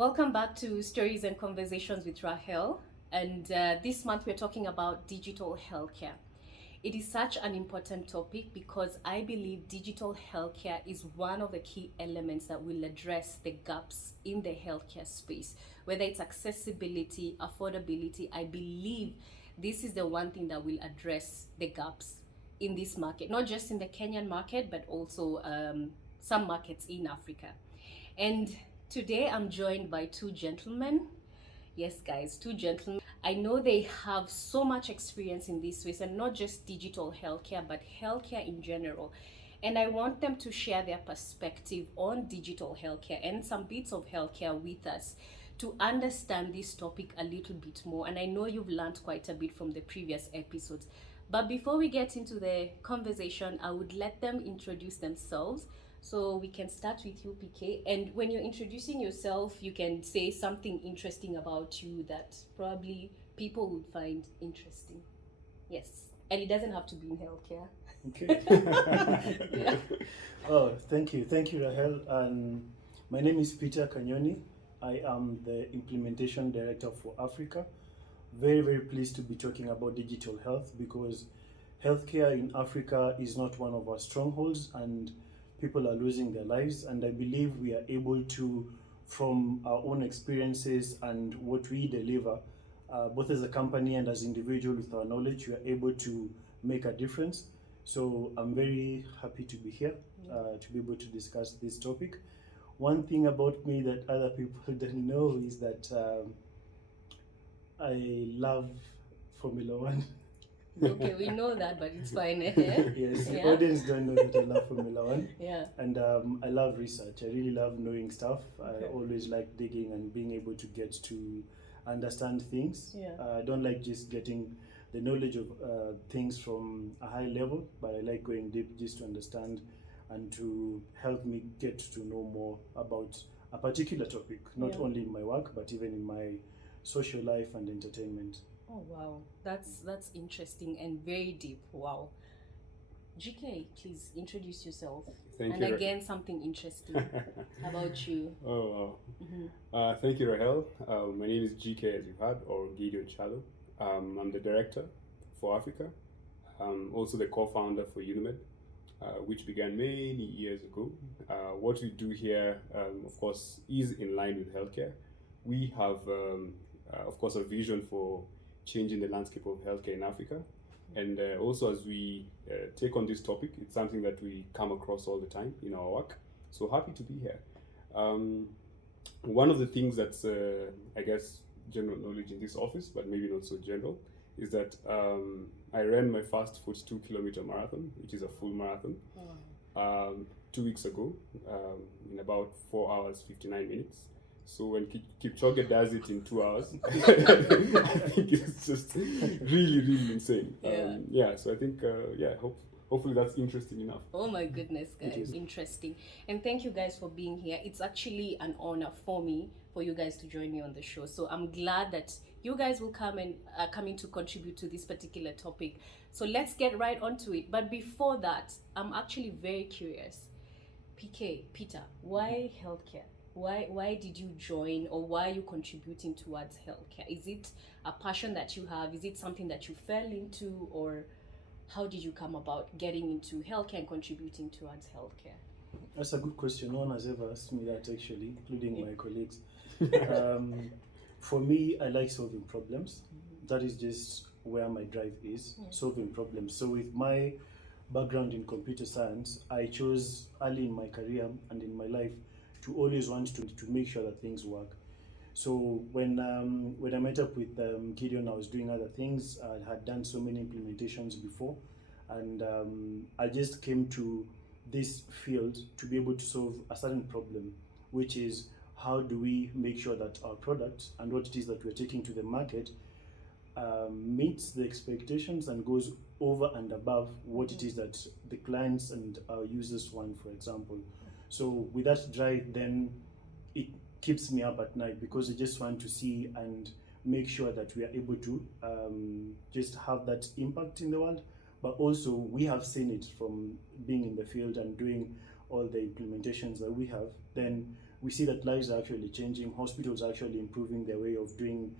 Welcome back to Stories and Conversations with Rahel. And this month we're talking about digital healthcare. It is such an important topic because I believe digital healthcare is one of the key elements that will address the gaps in the healthcare space, whether it's accessibility, affordability. I believe this is the one thing that will address the gaps in this market, not just in the Kenyan market, but also some markets in Africa. And today I'm joined by two gentlemen. Yes, guys, two gentlemen. I know they have so much experience in this space, and not just digital healthcare, but healthcare in general. And I want them to share their perspective on digital healthcare and some bits of healthcare with us to understand this topic a little bit more. And I know you've learned quite a bit from the previous episodes. But before we get into the conversation, I would let them introduce themselves. So we can start with you, PK. And when you're introducing yourself, you can say something interesting about you that probably people would find interesting. Yes. And it doesn't have to be in healthcare. Okay. Yeah. Oh, thank you. Thank you, Rahel. And my name is Peter Kanyoni. I am the Implementation Director for Africa. Very, very pleased to be talking about digital health because healthcare in Africa is not one of our strongholds and people are losing their lives. And I believe we are able to, from our own experiences and what we deliver, both as a company and as individual with our knowledge, we are able to make a difference. So I'm very happy to be here to be able to discuss this topic. One thing about me that other people don't know is that I love Formula One. Okay, we know that, but it's fine. Yes, the Yeah. audience don't know that I love Formula One. Yeah. And I love research. I really love knowing stuff. Okay. I always like digging and being able to get to understand things. Yeah. I don't like just getting the knowledge of things from a high level, but I like going deep just to understand and to help me get to know more about a particular topic, not Yeah. only in my work, but even in my social life and entertainment. Oh wow, that's interesting and very deep. Wow. GK, please introduce yourself. Thank And you. again, something interesting about you. Oh, wow. Mhm. Thank you, Rahel. My name is GK, as you've heard, or Gideon Chalo. I'm the director for Africa, also the co-founder for Unimed, which began many years ago. What we do here, of course, is in line with healthcare. We have, of course, a vision for changing the landscape of healthcare in Africa. And also, as we take on this topic, it's something that we come across all the time in our work. So happy to be here. One of the things that's, I guess, general knowledge in this office, but maybe not so general, is that I ran my first 42-kilometer marathon, which is a full marathon, 2 weeks ago, in about 4 hours, 59 minutes. So when Kipchoge does it in 2 hours, I think it's just really, really insane. Yeah. So I think, hopefully that's interesting enough. Oh my goodness, It guys, is. interesting. And thank you guys for being here. It's actually an honor for me for you guys to join me on the show. So I'm glad that you guys will come and coming to contribute to this particular topic. So let's get right onto it. But before that, I'm actually very curious. PK, Peter, why healthcare? Why did you join, or why are you contributing towards healthcare? Is it a passion that you have? Is it something that you fell into, or how did you come about getting into healthcare and contributing towards healthcare? That's a good question. No one has ever asked me that, actually, including my colleagues. For me, I like solving problems. That is just where my drive is, solving problems. So with my background in computer science, I chose early in my career and in my life to always want to make sure that things work. So when I met up with Gideon, I was doing other things. I had done so many implementations before, and I just came to this field to be able to solve a certain problem, which is how do we make sure that our product and what it is that we're taking to the market meets the expectations and goes over and above what it is that the clients and our users want, for example. So with that drive, then it keeps me up at night because I just want to see and make sure that we are able to just have that impact in the world. But also we have seen it from being in the field and doing all the implementations that we have, then we see that lives are actually changing. Hospitals are actually improving their way of doing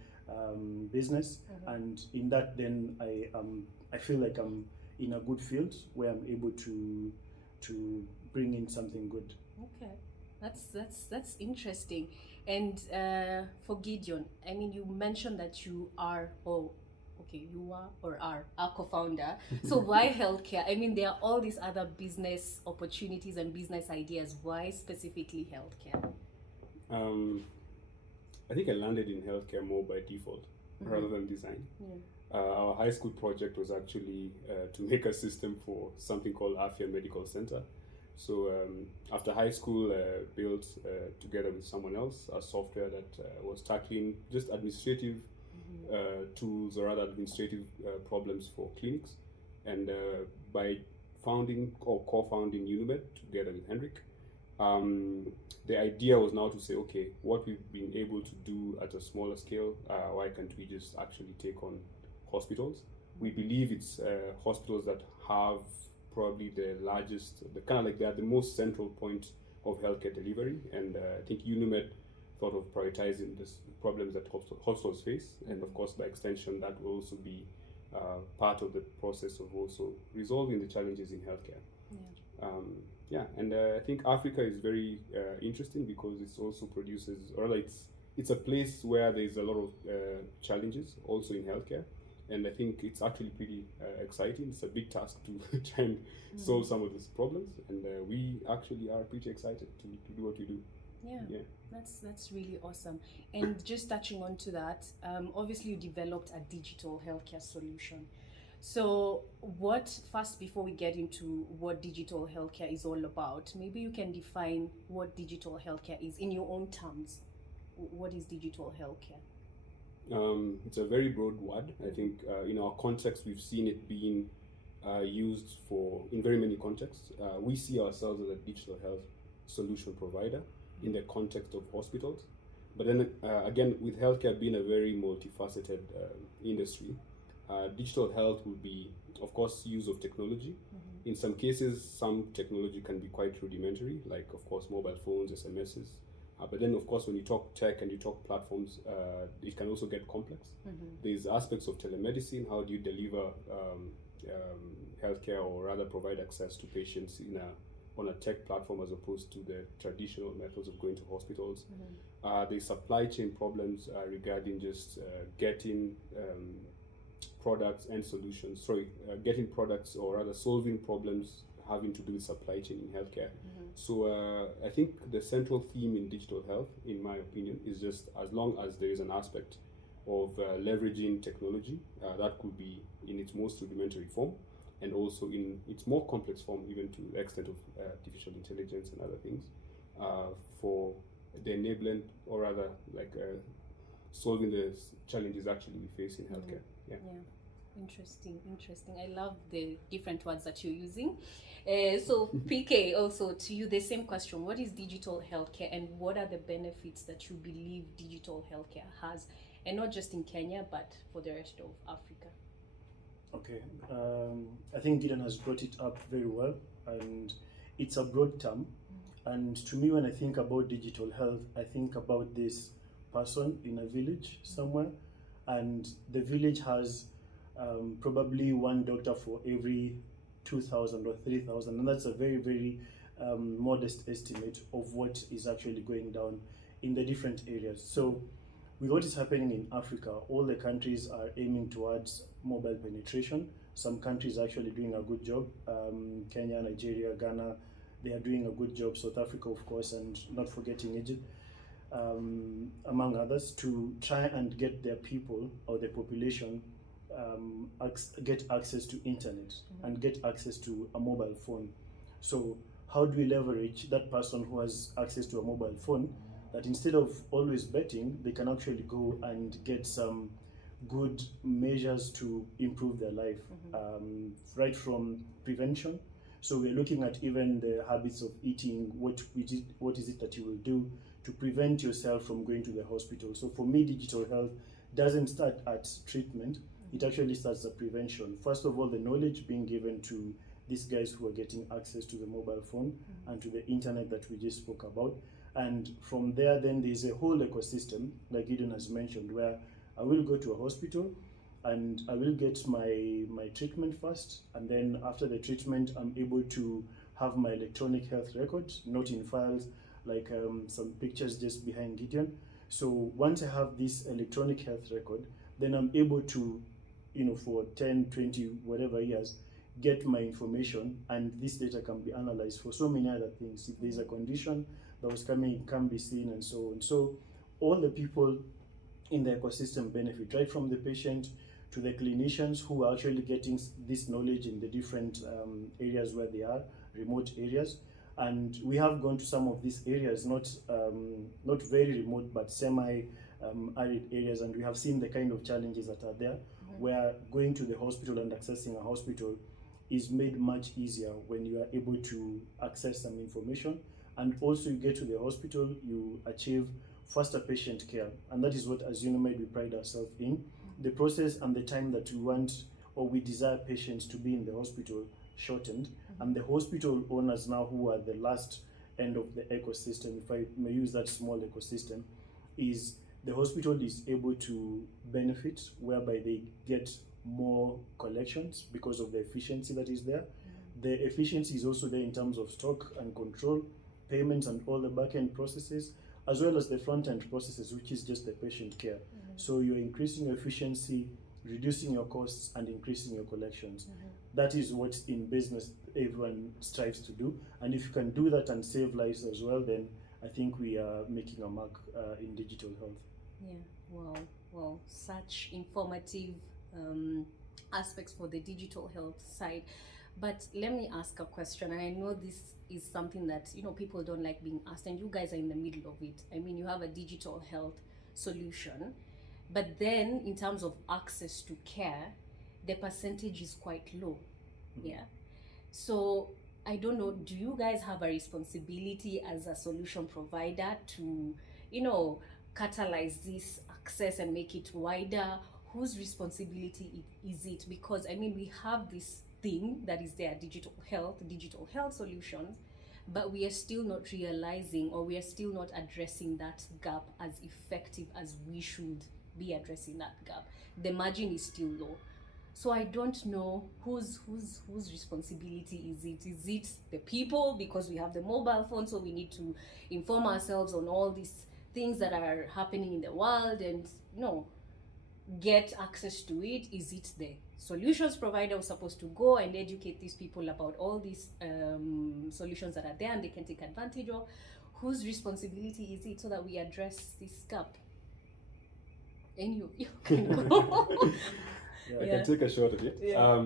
business, and in that, then I feel like I'm in a good field where I'm able to bring in something good. Okay, that's interesting. And for Gideon, I mean, you mentioned that you are, or okay, you are or are a co-founder. So why healthcare? I mean, there are all these other business opportunities and business ideas. Why specifically healthcare? I think I landed in healthcare more by default rather than design. Our high school project was actually to make a system for something called Afia Medical Center. So after high school, built together with someone else a software that was tackling just administrative tools or other administrative problems for clinics. And by founding or co-founding Unimed together with Henrik, the idea was now to say, okay, what we've been able to do at a smaller scale, why can't we just actually take on hospitals? We believe it's hospitals that have probably the largest, the kind of like they are the most central point of healthcare delivery, and I think Unimed thought of prioritizing the problems that hospitals face, and of course by extension that will also be part of the process of also resolving the challenges in healthcare. And I think Africa is very interesting because it also produces, or like it's a place where there's a lot of challenges also in healthcare. And I think it's actually pretty exciting. It's a big task to try and solve some of these problems, and we actually are pretty excited to do what we do. Yeah. That's really awesome. And just touching on to that, obviously you developed a digital healthcare solution. So first, before we get into what digital healthcare is all about, maybe you can define what digital healthcare is in your own terms. What is digital healthcare? It's a very broad word. I think in our context, we've seen it being used in very many contexts. We see ourselves as a digital health solution provider in the context of hospitals. But then again, with healthcare being a very multifaceted industry, digital health will be, of course, use of technology. In some cases, some technology can be quite rudimentary, like, of course, mobile phones, SMSs. But then, of course, when you talk tech and you talk platforms, it can also get complex. There's aspects of telemedicine. How do you deliver healthcare, or rather provide access to patients on a tech platform as opposed to the traditional methods of going to hospitals? There's supply chain problems regarding just getting products and solutions. Getting products, or rather solving problems having to do with supply chain in healthcare. So I think the central theme in digital health, in my opinion, is just as long as there is an aspect of leveraging technology, that could be in its most rudimentary form, and also in its more complex form, even to the extent of artificial intelligence and other things, for the enablement, or rather like solving the challenges actually we face in healthcare. Interesting. I love the different words that you're using. So PK, also to you, the same question. What is digital healthcare, and what are the benefits that you believe digital healthcare has, and not just in Kenya, but for the rest of Africa? Okay, I think Gideon has brought it up very well, and it's a broad term. And to me, when I think about digital health, I think about this person in a village somewhere, and the village has probably one doctor for every 2,000 or 3,000, and that's a very, very modest estimate of what is actually going down in the different areas. So with what is happening in Africa, all the countries are aiming towards mobile penetration. Some countries are actually doing a good job. Kenya, Nigeria, Ghana, they are doing a good job. South Africa, of course, and not forgetting Egypt, among others, to try and get their people, or the population, get access to internet and get access to a mobile phone. So how do we leverage that person who has access to a mobile phone, that instead of always betting, they can actually go and get some good measures to improve their life, right from prevention. So we're looking at even the habits of eating, what is it that you will do to prevent yourself from going to the hospital. So for me, digital health doesn't start at treatment, it actually starts at prevention. First of all, the knowledge being given to these guys who are getting access to the mobile phone and to the internet that we just spoke about. And from there, then there's a whole ecosystem, like Gideon has mentioned, where I will go to a hospital and I will get my treatment first. And then after the treatment, I'm able to have my electronic health record, not in files, like some pictures just behind Gideon. So once I have this electronic health record, then I'm able to, for 10, 20, whatever years, get my information, and this data can be analyzed for so many other things. If there's a condition that was coming, it can be seen, and so on. So all the people in the ecosystem benefit, right from the patient to the clinicians who are actually getting this knowledge in the different areas where they are, remote areas. And we have gone to some of these areas, not very remote, but semi-arid areas, and we have seen the kind of challenges that are there, where going to the hospital and accessing a hospital is made much easier when you are able to access some information. And also you get to the hospital, you achieve faster patient care. And that is what, as Unimed, we pride ourselves in. The process and the time that we want or we desire patients to be in the hospital shortened. And the hospital owners now, who are the last end of the ecosystem, if I may use that small ecosystem, is the hospital is able to benefit, whereby they get more collections because of the efficiency that is there. The efficiency is also there in terms of stock and control, payments and all the back-end processes, as well as the front-end processes, which is just the patient care. So you're increasing your efficiency, reducing your costs, and increasing your collections. That is what in business everyone strives to do. And if you can do that and save lives as well, then I think we are making a mark in digital health. Yeah, well, such informative aspects for the digital health side. But let me ask a question, and I know this is something that people don't like being asked, and you guys are in the middle of it. I mean, you have a digital health solution, but then in terms of access to care, the percentage is quite low. Yeah. So I don't know, do you guys have a responsibility as a solution provider to, catalyze this access and make it wider? Whose responsibility is it? Because I mean, we have this thing that is there, digital health solutions, but we are still not realizing, or we are still not addressing that gap as effective as we should be addressing that gap. The margin is still low. So I don't know whose responsibility is it? Is it the people, because we have the mobile phone, so we need to inform ourselves on all these things that are happening in the world and get access to it? Is it the solutions provider who's supposed to go and educate these people about all these solutions that are there and they can take advantage of? Whose responsibility is it so that we address this gap? And you can go. I can take a shot at it. Yeah.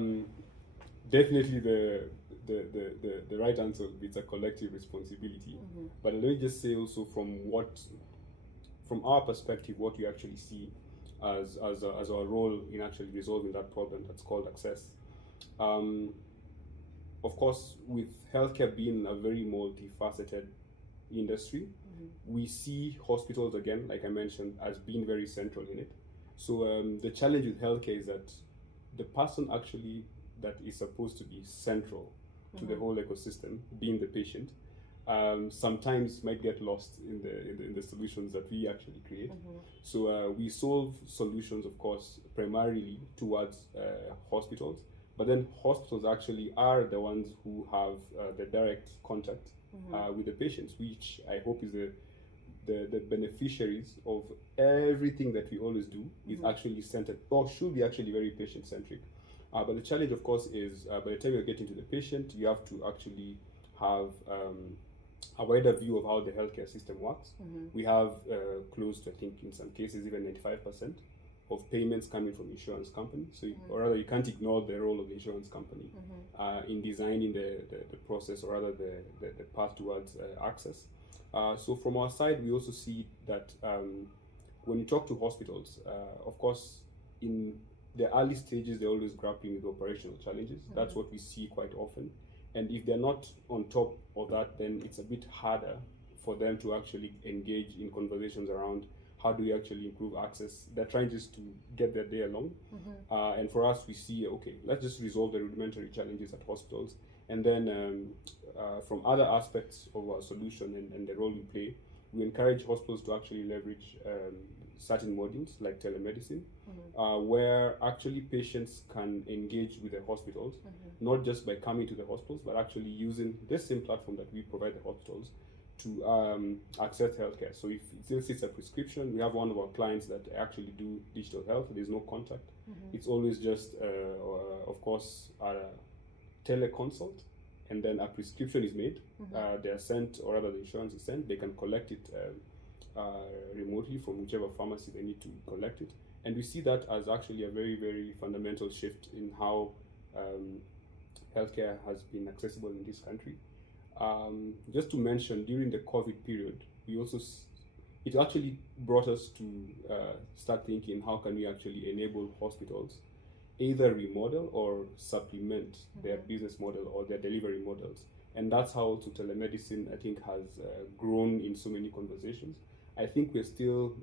Definitely the right answer, it's a collective responsibility. But let me just say also from our perspective, what we actually see as our role in actually resolving that problem that's called access. Of course, with healthcare being a very multifaceted industry, we see hospitals, again, like I mentioned, as being very central in it. So the challenge with healthcare is that the person actually that is supposed to be central to the whole ecosystem, being the patient, sometimes might get lost in the solutions that we actually create. So we solve solutions, of course, primarily towards hospitals, but then hospitals actually are the ones who have the direct contact with the patients, which I hope is the beneficiaries of everything that we always do is actually centered, or should be actually very patient-centric. But the challenge, of course, is by the time you're getting to the patient, you have to actually have a wider view of how the healthcare system works. We have close to, I think, in some cases, even 95% of payments coming from insurance companies. So, or rather, you can't ignore the role of the insurance company in designing the process, or rather the path towards access. So from our side, we also see that when you talk to hospitals, of course, in the early stages, they're always grappling with operational challenges. That's what we see quite often. And if they're not on top of that, then it's a bit harder for them to actually engage in conversations around how do we actually improve access. They're trying just to get their day along. And for us, we see, okay, let's just resolve the rudimentary challenges at hospitals. And then from other aspects of our solution and the role we play, we encourage hospitals to actually leverage certain modules like telemedicine, where actually patients can engage with the hospitals, not just by coming to the hospitals, but actually using this same platform that we provide the hospitals to access healthcare. So if since it's a prescription, we have one of our clients that actually do digital health. There's no contact. It's always just, of course, a teleconsult, and then a prescription is made. They are sent, or rather the insurance is sent. They can collect it remotely from whichever pharmacy they need to collect it. And we see that as actually a very, very fundamental shift in how healthcare has been accessible in this country. Just to mention, during the COVID period, we also it actually brought us to start thinking, how can we actually enable hospitals either remodel or supplement their business model or their delivery models. And that's how also telemedicine, I think, has grown in so many conversations. I think we're still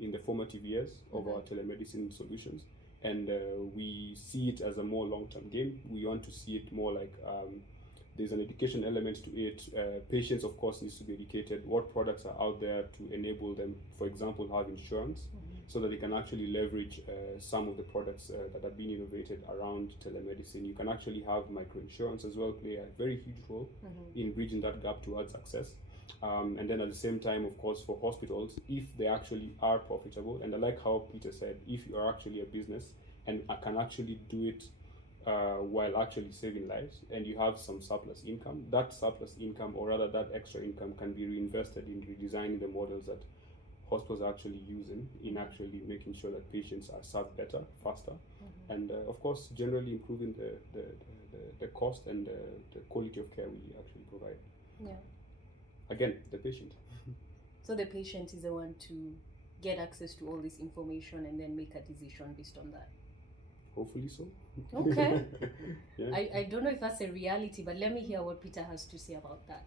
in the formative years of our telemedicine solutions, and we see it as a more long-term game. We want to see it more like there's an education element to it. Patients, of course, needs to be educated what products are out there to enable them, for example, have insurance, so that they can actually leverage some of the products that are being innovated around telemedicine. You can actually have microinsurance as well play a very huge role in bridging that gap towards access. And then at the same time, of course, for hospitals, if they actually are profitable, and I like how Peter said, if you are actually a business and can actually do it while actually saving lives, and you have some surplus income, that surplus income, or rather that extra income, can be reinvested in redesigning the models that hospitals are actually using in actually making sure that patients are served better, faster, and of course, generally improving the cost and the quality of care we actually provide. Yeah. Again, the patient. So the patient is the one to get access to all this information and then make a decision based on that. Hopefully so. Okay. Yeah. I don't know if that's a reality, but let me hear what Peter has to say about that.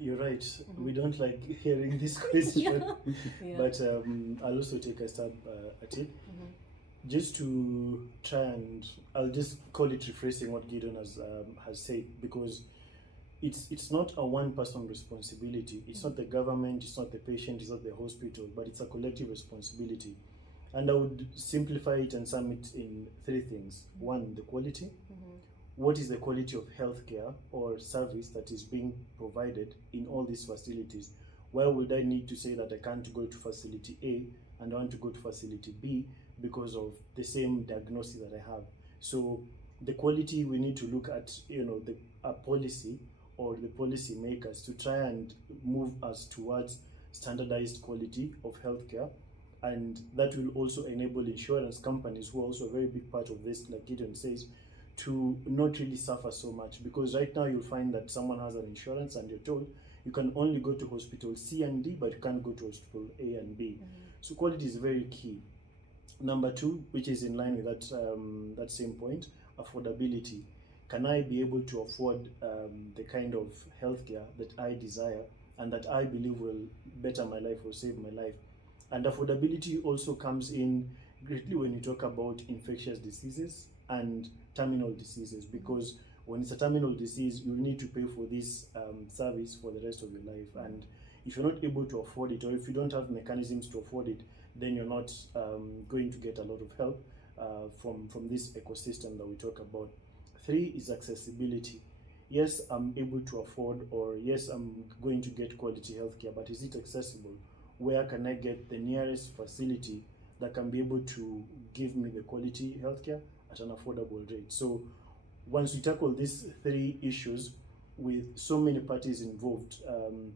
You're right. We don't like hearing this question, Yeah. but I'll also take a stab at it. Just to try and, I'll just call it rephrasing what Gideon has said, because it's not a one-person responsibility. It's not the government, it's not the patient, it's not the hospital, but it's a collective responsibility. And I would simplify it and sum it in three things. One, the quality. What is the quality of healthcare or service that is being provided in all these facilities? Why would I need to say that I can't go to facility A and I want to go to facility B because of the same diagnosis that I have? So the quality, we need to look at, a policy or the policy makers to try and move us towards standardized quality of healthcare. And that will also enable insurance companies, who are also a very big part of this, like Gideon says, to not really suffer so much. Because right now you'll find that someone has an insurance and you're told you can only go to hospital C and D, but you can't go to hospital A and B. So quality is very key. Number two, which is in line with that same point, affordability. Can I be able to afford the kind of healthcare that I desire and that I believe will better my life or save my life? And affordability also comes in greatly when you talk about infectious diseases and terminal diseases, because when it's a terminal disease, you need to pay for this service for the rest of your life. And if you're not able to afford it, or if you don't have mechanisms to afford it, then you're not going to get a lot of help from this ecosystem that we talk about. Three is accessibility. Yes, I'm able to afford, or yes, I'm going to get quality healthcare, but is it accessible? Where can I get the nearest facility that can be able to give me the quality healthcare at an affordable rate? So once we tackle these three issues with so many parties involved,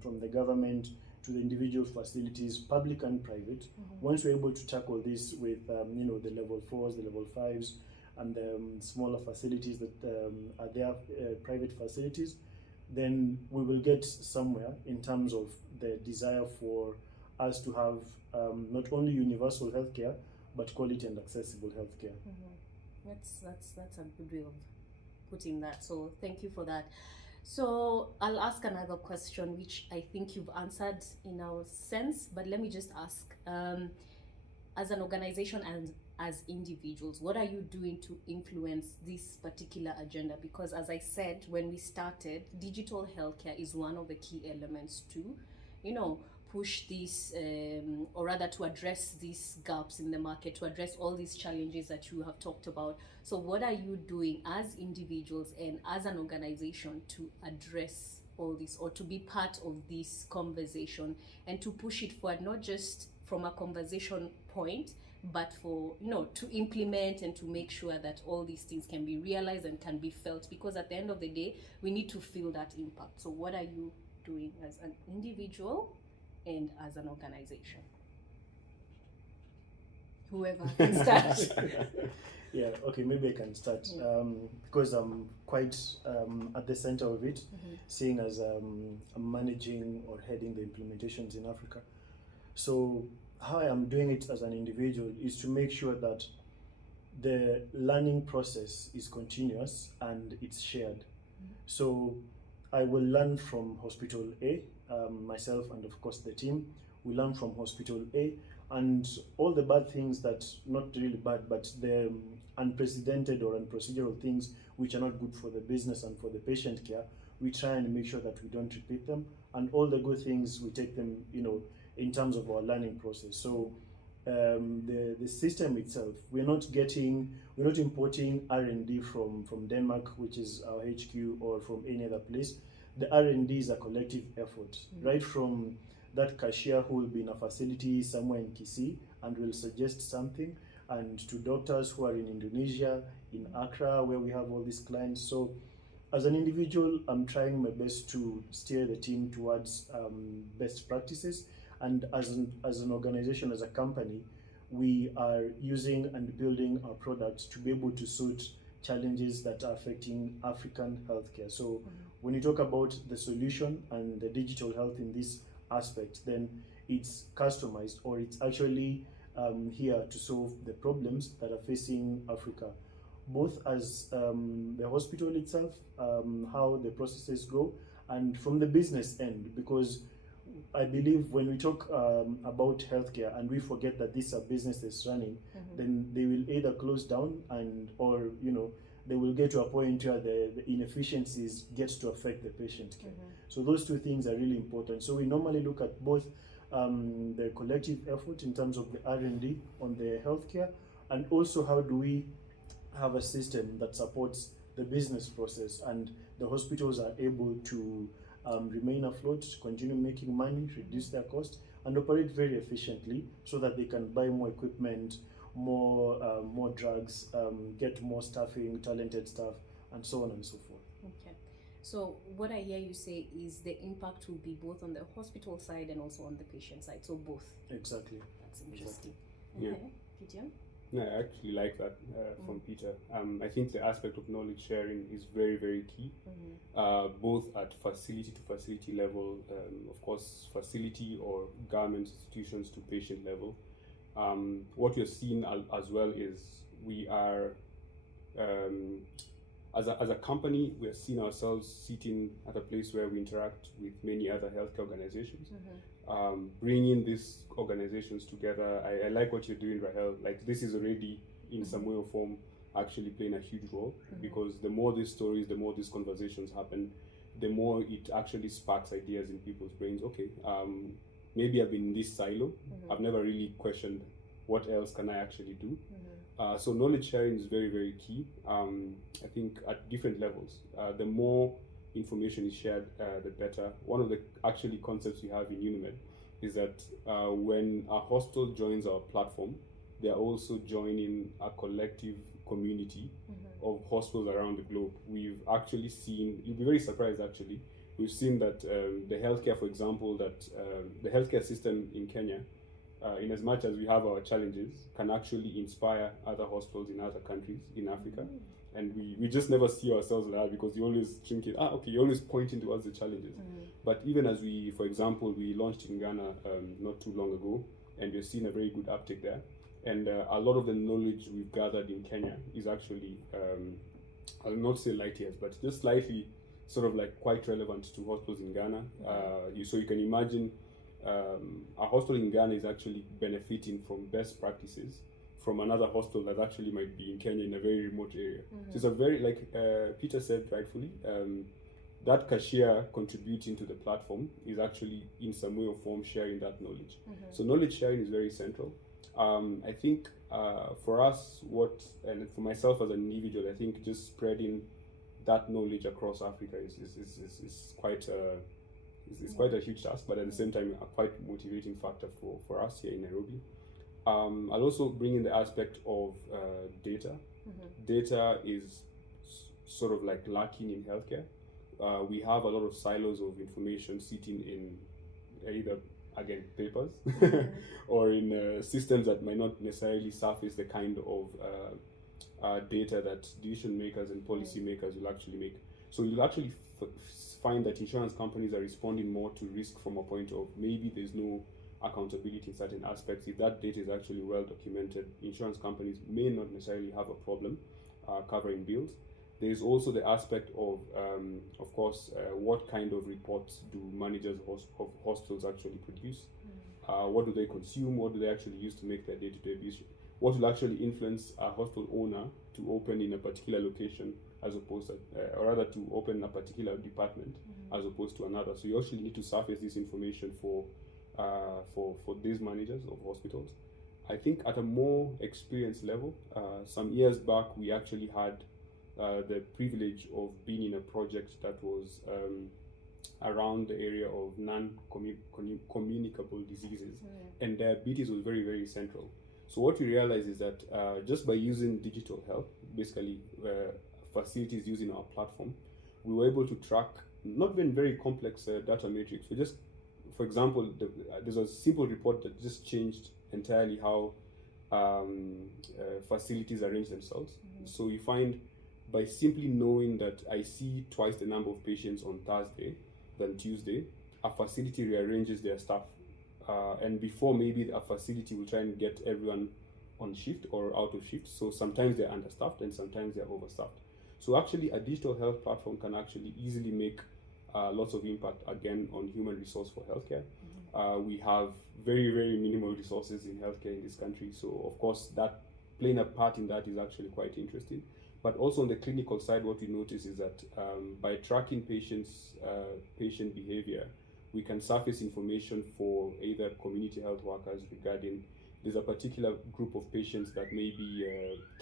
from the government to the individual facilities, public and private, once we're able to tackle this with the level 4s, the level 5s, and the smaller facilities that are there, private facilities, then we will get somewhere in terms of the desire for us to have not only universal healthcare, but quality and accessible healthcare. That's a good way of putting that. So thank you for that. So I'll ask another question, which I think you've answered in our sense, but let me just ask, as an organization and as individuals, what are you doing to influence this particular agenda? Because as I said when we started, digital healthcare is one of the key elements to push this, or rather to address these gaps in the market, to address all these challenges that you have talked about. So what are you doing as individuals and as an organization to address all this, or to be part of this conversation and to push it forward, not just from a conversation point, but for to implement and to make sure that all these things can be realized and can be felt, because at the end of the day we need to feel that impact. So what are you doing as an individual and as an organization? Whoever can start. Yeah, okay, maybe I can start, because I'm quite at the center of it, seeing as I'm managing or heading the implementations in Africa. So how I am doing it as an individual is to make sure that the learning process is continuous and it's shared. So I will learn from Hospital A, myself and of course the team. We learn from Hospital A, and all the bad things that, not really bad, but the unprecedented or unprocedural things which are not good for the business and for the patient care, we try and make sure that we don't repeat them. And all the good things, we take them, in terms of our learning process. So the system itself, we're not importing R&D from Denmark, which is our HQ, or from any other place. The R&D is a collective effort, right from that cashier who will be in a facility somewhere in Kisii and will suggest something, and to doctors who are in Indonesia, in Accra, where we have all these clients. So as an individual, I'm trying my best to steer the team towards best practices. And as an organization, as a company, we are using and building our products to be able to suit challenges that are affecting African healthcare. So when you talk about the solution and the digital health in this aspect, then it's customized, or it's actually here to solve the problems that are facing Africa, both as the hospital itself, how the processes go, and from the business end, because I believe when we talk about healthcare and we forget that these are businesses running, then they will either close down or they will get to a point where the inefficiencies get to affect the patient care. So those two things are really important. So we normally look at both the collective effort in terms of the R&D on the healthcare, and also how do we have a system that supports the business process, and the hospitals are able to remain afloat, continue making money, reduce their cost, and operate very efficiently, so that they can buy more equipment, more drugs, get more staffing, talented staff, and so on and so forth. Okay. So what I hear you say is the impact will be both on the hospital side and also on the patient side. So both. Exactly. That's interesting. Exactly. Okay. Gideon? No, I actually like that from Peter. I think the aspect of knowledge sharing is very, very key, both at facility to facility level, of course, facility or government institutions to patient level. What we're seeing as well is we are, as a company, we are seeing ourselves sitting at a place where we interact with many other healthcare organizations. Bringing these organizations together, I like what you're doing, Rahel. Like, this is already in some way or form actually playing a huge role, because the more these stories, the more these conversations happen, the more it actually sparks ideas in people's brains. Okay, maybe I've been in this silo, I've never really questioned what else can I actually do. So knowledge sharing is very, very key. I think at different levels, the more information is shared, the better. One of the actually concepts we have in Unimed is that when a hospital joins our platform, they are also joining a collective community of hospitals around the globe. We've actually seen, you'll be very surprised actually, we've seen that the healthcare, for example, that the healthcare system in Kenya, in as much as we have our challenges, can actually inspire other hospitals in other countries in Africa. And we just never see ourselves like that, because you always think it, you're always pointing towards the challenges. But even as we, for example, we launched in Ghana not too long ago, and we've seen a very good uptake there. And a lot of the knowledge we've gathered in Kenya is actually, I'll not say light years, but just slightly sort of like quite relevant to hospitals in Ghana. So you can imagine a hospital in Ghana is actually benefiting from best practices from another hospital that actually might be in Kenya in a very remote area. So it's a very, like Peter said rightfully, that cashier contributing to the platform is actually in some way or form sharing that knowledge. So knowledge sharing is very central. I think for us, and for myself as an individual, I think just spreading that knowledge across Africa is quite a huge task, but at the same time, a quite motivating factor for us here in Nairobi. I'll also bring in the aspect of data. Data is sort of like lacking in healthcare. We have a lot of silos of information sitting in either, again, papers or in systems that might not necessarily surface the kind of data that decision makers and policy makers will actually make. So you'll actually find that insurance companies are responding more to risk from a point of maybe there's no accountability in certain aspects. If that data is actually well documented, insurance companies may not necessarily have a problem covering bills. There's also the aspect of course, what kind of reports do managers of hospitals actually produce? What do they consume? What do they actually use to make their day-to-day business? What will actually influence a hospital owner to open in a particular location as opposed to, or rather to open a particular department as opposed to another? So you actually need to surface this information for these managers of hospitals. I think at a more experienced level, some years back we actually had the privilege of being in a project that was around the area of non-communicable diseases, and diabetes was very, very central. So what we realized is that just by using digital health, basically facilities using our platform, we were able to track not even very complex data matrix. We just, for example, there's a simple report that just changed entirely how facilities arrange themselves. So you find by simply knowing that I see twice the number of patients on Thursday than Tuesday, a facility rearranges their staff. And before, maybe a facility will try and get everyone on shift or out of shift. So sometimes they're understaffed and sometimes they're overstaffed. So actually a digital health platform can actually easily make lots of impact again on human resource for healthcare. We have very, very minimal resources in healthcare in this country. So of course that playing a part in that is actually quite interesting. But also on the clinical side, what we notice is that by tracking patient behavior, we can surface information for either community health workers regarding there's a particular group of patients that maybe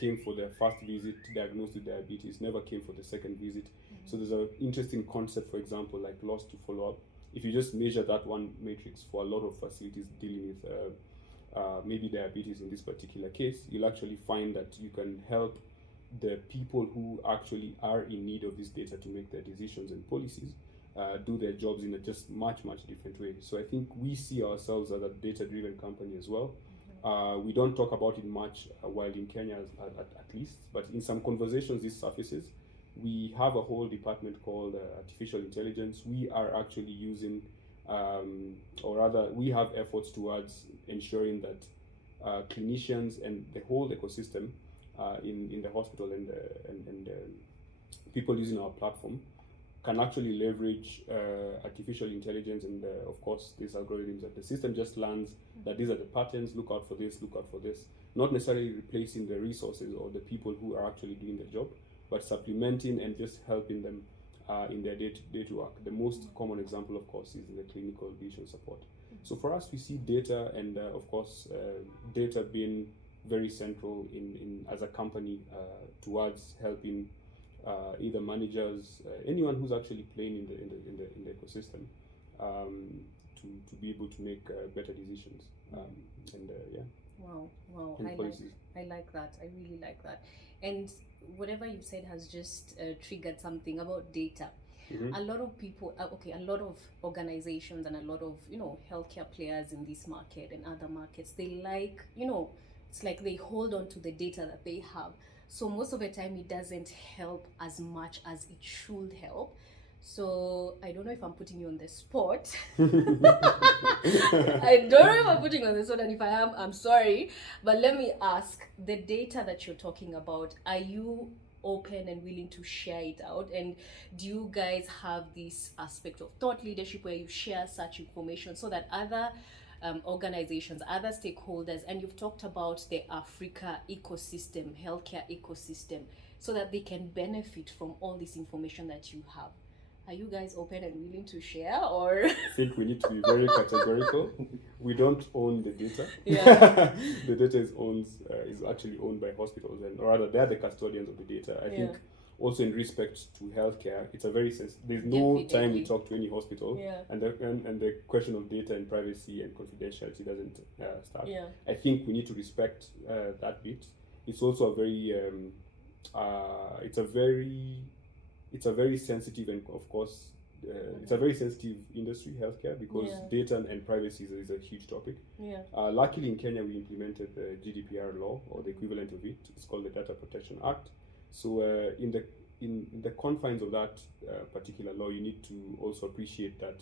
came for their first visit diagnosed with diabetes, never came for the second visit. So there's an interesting concept, for example, like loss to follow-up. If you just measure that one matrix for a lot of facilities dealing with maybe diabetes in this particular case, you'll actually find that you can help the people who actually are in need of this data to make their decisions and policies do their jobs in a just much different way. So I think we see ourselves as a data-driven company as well. We don't talk about it much while in Kenya at least, but in some conversations this surfaces. We have a whole department called artificial intelligence. We are actually using, or rather we have efforts towards ensuring that clinicians and the whole ecosystem in the hospital and people using our platform can actually leverage artificial intelligence and of course these algorithms that the system just learns that these are the patterns, look out for this, not necessarily replacing the resources or the people who are actually doing the job, but supplementing and just helping them in their day-to-day work. The most common example, of course, is in the clinical vision support. So for us, we see data and of course data being very central in as a company towards helping either managers, anyone who's actually playing in the ecosystem, to be able to make better decisions. Yeah. Wow. And I like that. I really like that. And whatever you said has just triggered something about data. A lot of people, a lot of organizations and a lot of, healthcare players in this market and other markets, they like, it's like they hold on to the data that they have. So most of the time it doesn't help as much as it should help. So I don't know if I'm putting you on the spot. I don't know if I'm putting you on the spot, and if I am, I'm sorry. But let me ask, the data that you're talking about, are you open and willing to share it out? And do you guys have this aspect of thought leadership where you share such information so that other organizations, other stakeholders, and you've talked about the Africa ecosystem, healthcare ecosystem, so that they can benefit from all this information that you have? Are you guys open and willing to share, or? I think we need to be very categorical. We don't own the data. Yeah. The data is actually owned by hospitals, and or rather, they're the custodians of the data. I think also in respect to healthcare, it's a very there's no time we talk to any hospital, and the question of data and privacy and confidentiality doesn't start. I think we need to respect that bit. It's also a very it's a very sensitive, and of course it's a very sensitive industry, healthcare, because data and privacy is a huge topic. Luckily in Kenya we implemented the GDPR law, or the equivalent of it. It's called the Data Protection Act. So in the confines of that particular law, you need to also appreciate that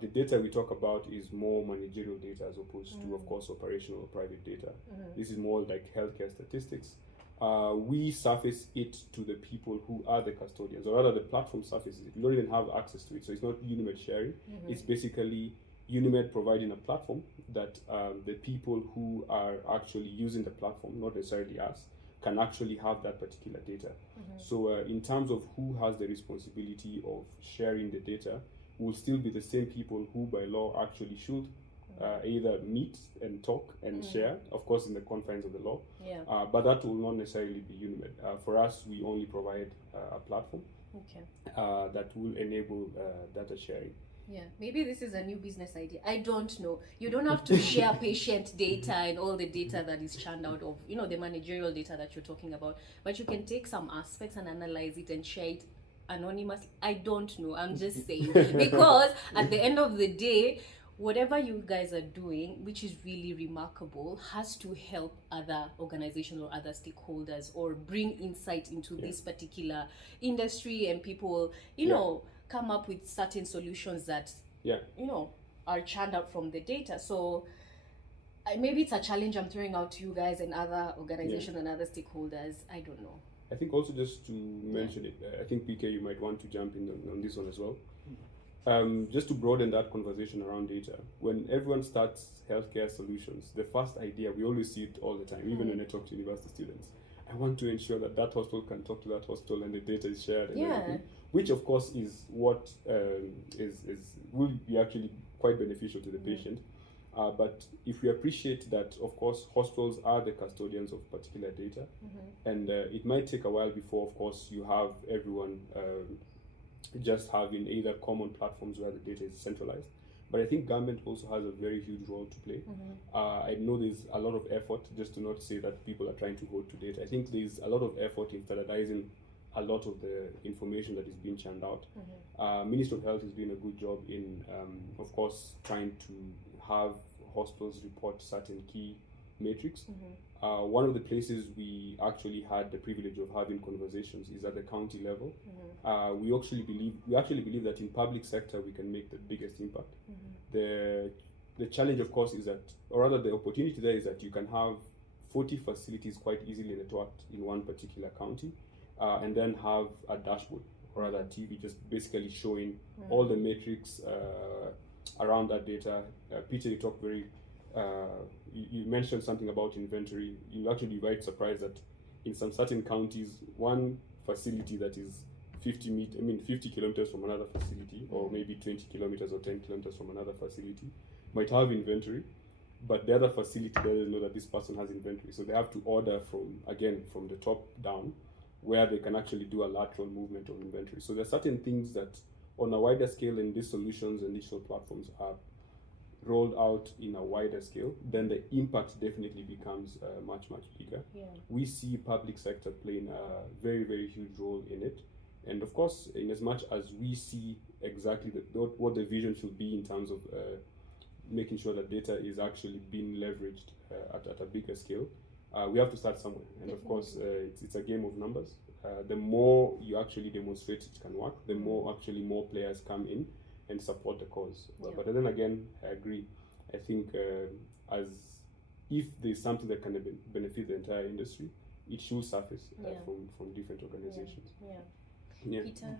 the data we talk about is more managerial data as opposed to, of course, operational or private data. This is more like healthcare statistics. We surface it to the people who are the custodians, or rather the platform surfaces it. We don't even have access to it, so it's not Unimed sharing. It's basically Unimed providing a platform that the people who are actually using the platform, not necessarily us, can actually have that particular data. So in terms of who has the responsibility of sharing the data, will still be the same people who by law actually should either meet and talk and share, of course in the confines of the law, but that will not necessarily be Unimed. For us, we only provide a platform that will enable data sharing. Yeah, maybe this is a new business idea. I don't know. You don't have to share patient data and all the data that is churned out of, the managerial data that you're talking about, but you can take some aspects and analyze it and share it anonymously. I don't know. I'm just saying. Because at the end of the day, whatever you guys are doing, which is really remarkable, has to help other organizations or other stakeholders, or bring insight into this particular industry, and people, come up with certain solutions that, are churned out from the data. So maybe it's a challenge I'm throwing out to you guys and other organizations and other stakeholders. I don't know. I think also just to mention it, I think PK, you might want to jump in on this one as well. Just to broaden that conversation around data, when everyone starts healthcare solutions, the first idea, we always see it all the time, even when I talk to university students. I want to ensure that that hospital can talk to that hospital and the data is shared and everything, which of course is what will be actually quite beneficial to the patient. But if we appreciate that, of course, hospitals are the custodians of particular data, and it might take a while before, of course, you have everyone just having either common platforms where the data is centralized. But I think government also has a very huge role to play. I know there's a lot of effort, just to not say that people are trying to hold to data. I think there's a lot of effort in standardizing a lot of the information that is being churned out. Ministry of Health is doing a good job in, of course, trying to have hospitals report certain key metrics. One of the places we actually had the privilege of having conversations is at the county level. We actually believe that in public sector we can make the biggest impact. The challenge, of course, is that, or rather the opportunity there is that you can have 40 facilities quite easily networked in one particular county, and then have a dashboard, or rather a TV, just basically showing all the metrics around that data. Peter, you talked you mentioned something about inventory. You actually be quite surprised that in some certain counties, one facility that is 50 kilometers from another facility, or maybe 20 kilometers or 10 kilometers from another facility, might have inventory, but the other facility doesn't know that this person has inventory. So they have to order from the top down, where they can actually do a lateral movement of inventory. So there are certain things that on a wider scale, in these solutions and digital platforms are rolled out in a wider scale, then the impact definitely becomes much bigger. We see public sector playing a very, very huge role in it. And of course, in as much as we see exactly what the vision should be in terms of making sure that data is actually being leveraged at a bigger scale, we have to start somewhere. And of course, it's a game of numbers. The more you actually demonstrate it can work, the more players come in and support the cause. But then again, I agree. I think as if there's something that can benefit the entire industry, it should surface from different organizations. Peter,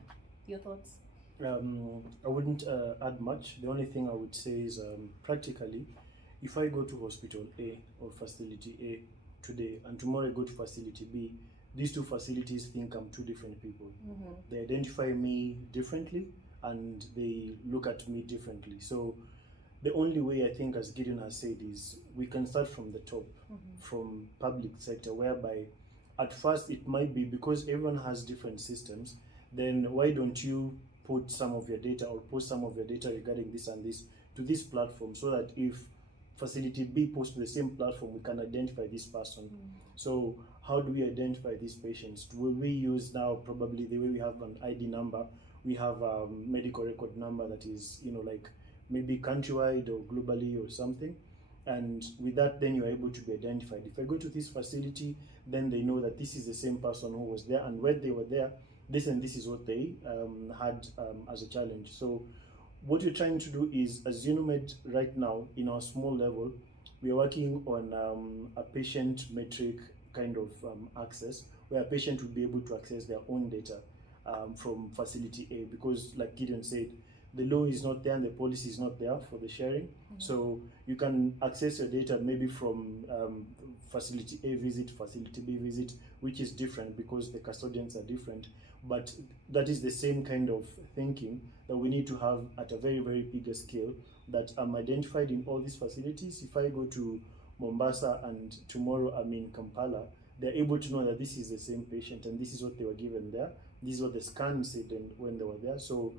your thoughts? I wouldn't add much. The only thing I would say is practically, if I go to hospital A or facility A today and tomorrow I go to facility B, these two facilities think I'm two different people. They identify me differently and they look at me differently. So the only way, I think, as Gideon has said, is we can start from the top, from public sector, whereby at first it might be because everyone has different systems, then why don't you put some of your data or post some of your data regarding this and this to this platform, so that if facility B posts to the same platform, we can identify this person. So how do we identify these patients? Will we use now probably the way we have an ID number, we have a medical record number that is, like maybe countrywide or globally or something. And with that, then you're able to be identified. If I go to this facility, then they know that this is the same person who was there, and when they were there, this and this is what they had as a challenge. So what we're trying to do is, as UNOMED right now, in our small level, we are working on a patient metric kind of access, where a patient will be able to access their own data from facility A, because like Gideon said, the law is not there and the policy is not there for the sharing. So you can access your data maybe from facility A visit, facility B visit, which is different because the custodians are different. But that is the same kind of thinking that we need to have at a very, very bigger scale, that I'm identified in all these facilities. If I go to Mombasa and tomorrow I'm in Kampala, they're able to know that this is the same patient and this is what they were given there. This is what the scan said when they were there. So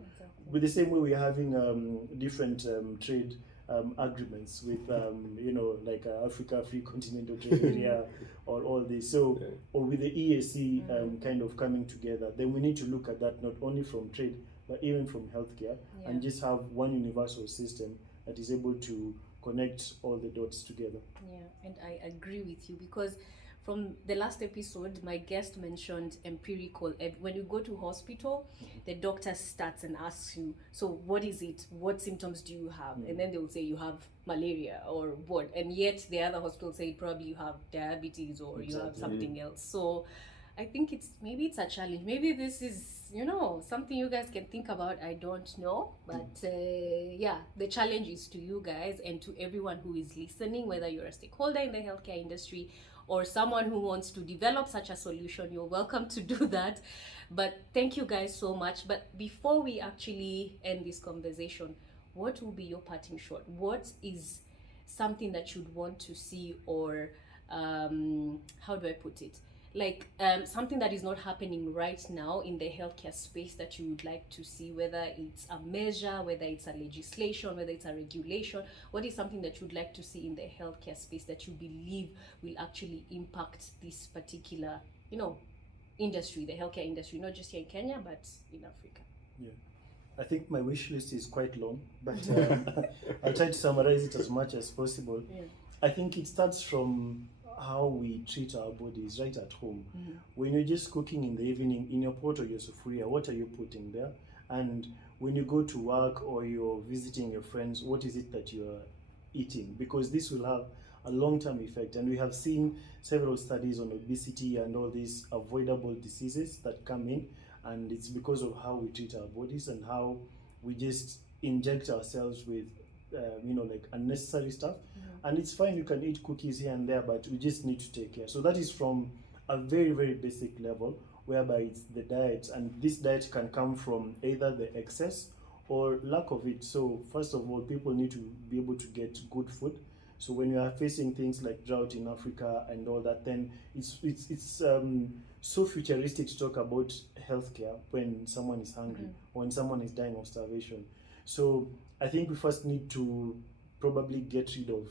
with the same way, we're having different trade agreements with, like Africa Free Continental Trade Area or all this. So, or with the EAC kind of coming together, then we need to look at that not only from trade, but even from healthcare, and just have one universal system that is able to connect all the dots together. Yeah, and I agree with you, because from the last episode, my guest mentioned empirical. When you go to hospital, the doctor starts and asks you, so what is it? What symptoms do you have? And then they will say you have malaria or what? And yet the other hospital say probably you have diabetes or you have something else. So I think maybe it's a challenge. Maybe this is, something you guys can think about. I don't know. But the challenge is to you guys and to everyone who is listening, whether you're a stakeholder in the healthcare industry or someone who wants to develop such a solution, you're welcome to do that. But thank you guys so much. But before we actually end this conversation, what will be your parting shot? What is something that you'd want to see, or how do I put it? Like something that is not happening right now in the healthcare space that you would like to see, whether it's a measure, whether it's a legislation, whether it's a regulation. What is something that you'd like to see in the healthcare space that you believe will actually impact this particular, industry, the healthcare industry, not just here in Kenya, but in Africa? Yeah. I think my wish list is quite long, but I'll try to summarize it as much as possible. Yeah. I think it starts from how we treat our bodies right at home. When you're just cooking in the evening, in your pot or your sufuria, what are you putting there? And when you go to work or you're visiting your friends, what is it that you're eating? Because this will have a long-term effect. And we have seen several studies on obesity and all these avoidable diseases that come in. And it's because of how we treat our bodies and how we just inject ourselves with like unnecessary stuff. And it's fine, you can eat cookies here and there, but we just need to take care. So that is from a very, very basic level, whereby it's the diet, and this diet can come from either the excess or lack of it. So first of all, people need to be able to get good food. So when you are facing things like drought in Africa and all that, then it's so futuristic to talk about healthcare when someone is hungry or when someone is dying of starvation. So I think we first need to probably get rid of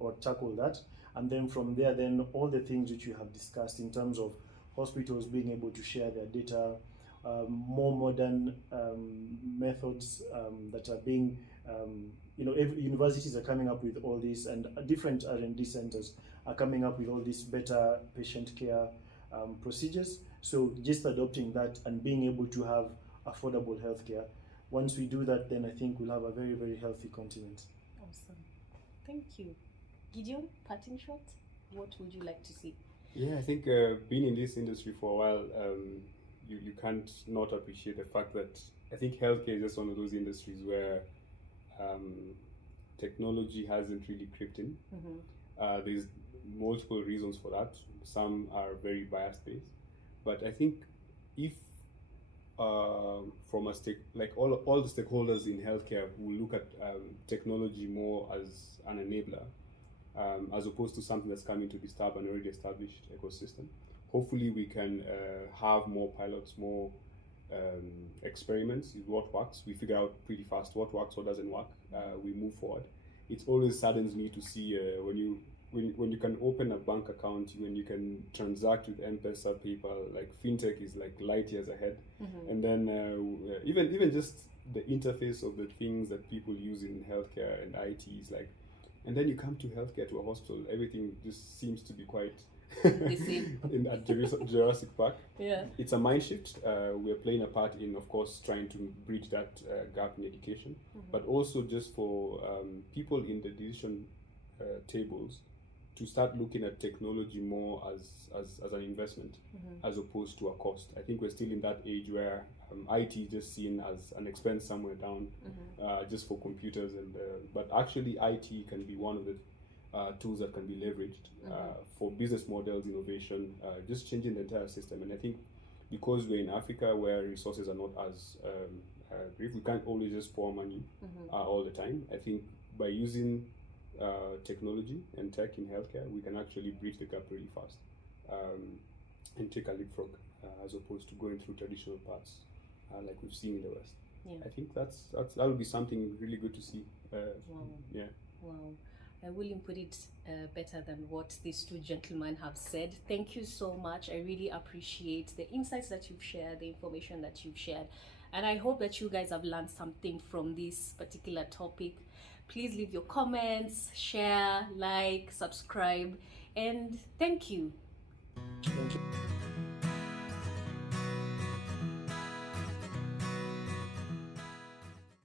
or tackle that, and then from there, then all the things which you have discussed in terms of hospitals being able to share their data, more modern methods that are being, universities are coming up with all this, and different R&D centers are coming up with all these better patient care procedures. So just adopting that and being able to have affordable healthcare. Once we do that, then I think we'll have a very, very healthy continent. Awesome. Thank you. Gideon, parting shot? What would you like to see? Yeah, I think being in this industry for a while, you can't not appreciate the fact that I think healthcare is just one of those industries where technology hasn't really crept in. There's multiple reasons for that. Some are very bias based. But I think if from a like all the stakeholders in healthcare will look at technology more as an enabler, as opposed to something that's coming to disturb an already established ecosystem. Hopefully, we can have more pilots, more experiments with what works. We figure out pretty fast what works, what doesn't work. We move forward. It always saddens me to see when you can open a bank account, when you can transact with M-Pesa, PayPal, like fintech is like light years ahead. And then even just the interface of the things that people use in healthcare and IT is like, and then you come to healthcare, to a hospital, everything just seems to be quite The same. at Jurassic Park. Yeah. It's a mind shift. We're playing a part in, of course, trying to bridge that gap in education, but also just for people in the decision tables to start looking at technology more as an investment as opposed to a cost. I think we're still in that age where IT is just seen as an expense somewhere down, just for computers, and but actually IT can be one of the tools that can be leveraged for business models, innovation, just changing the entire system. And I think because we're in Africa where resources are not as brief, we can't always just pour money all the time. I think by using technology and tech in healthcare, we can actually bridge the gap really fast and take a leapfrog as opposed to going through traditional paths like we've seen in the West. Yeah. I think that would be something really good to see. Wow. Yeah. Wow. I wouldn't put it better than what these two gentlemen have said. Thank you so much. I really appreciate the insights that you've shared, the information that you've shared. And I hope that you guys have learned something from this particular topic. Please leave your comments, share, like, subscribe, and thank you. Thank you.